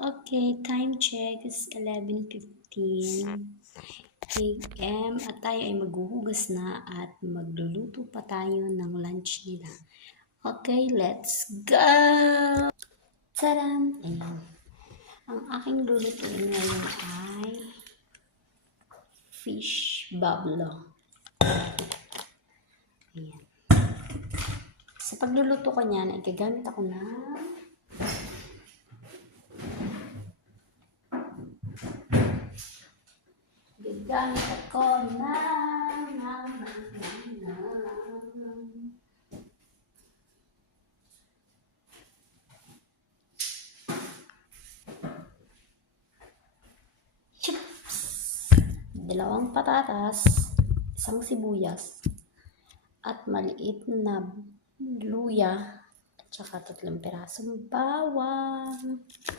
Okay, time check is 11:15 AM at tayo ay maghuhugas na at magluluto pa tayo ng lunch nila. Okay, let's go! Tadam! Ayan. Ang aking lulutuin ngayon ay fish bablo. Ayan. Sa pagluluto ko niyan ay gagamit ako ng chips, 2 patatas, 1 sibuyas, at maliit na luya, at saka 3 pirasong bawang.